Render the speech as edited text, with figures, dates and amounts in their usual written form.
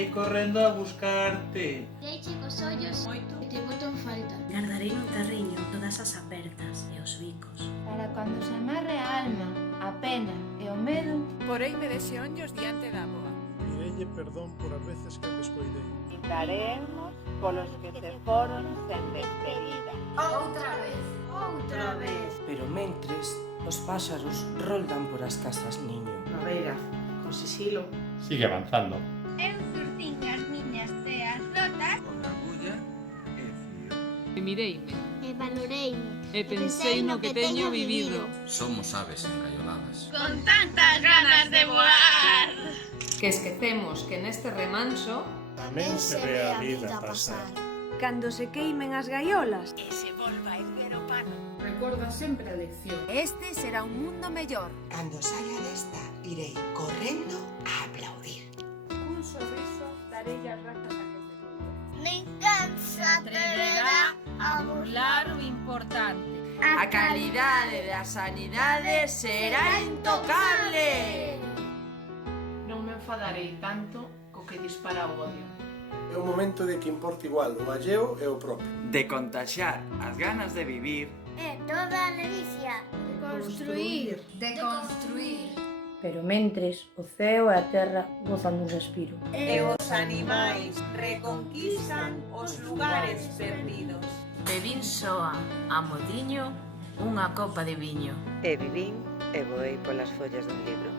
Irei correndo a buscarte. Deixe cos ollos moito e te boto en falta. Gardarei no terriño todas as apertas e os bicos. Para cando se amarre a alma, a pena e o medo, Poreime de xeonllos diante da boa. Pideille perdón por as veces que me descoidei. Brindaremos polos que se foron sen despedida. Outra vez. Pero mentres, os páxaros roldan por as casas niño. A veiga, con sisilo. Sigue avanzando. Eu zurcín as miñas teas rotas Con agulla e fío. E mireime. e valoreime. E pensei no que teño vivido. Somos aves engaioladas. Con tantas ganas de voar. Que esquecemos que neste remanso Tamén se ve a vida pasar. Cando se queimen as gaiolas, E se volva a erguer o pano. recorda sempre a lección. este será un mundo mellor. Cando saia desta, irei correndo a aplaudir. cun sorriso darei as grazas a que se contou. Ninguén se atreverá a burlar o importante. a calidade da sanidade será intocable. Non me enfadarei tanto co que dispara o odio. É o momento de que importa igual o alleo e o propio. De contaxiar as ganas de vivir. É toda a ledicia. De construir. Pero mentres, o ceo e a terra gozan dun respiro. E os animais reconquistan os lugares perdidos. Bebín soa, a modiño, unha copa de viño. E vivín e voei polas follas dun libro.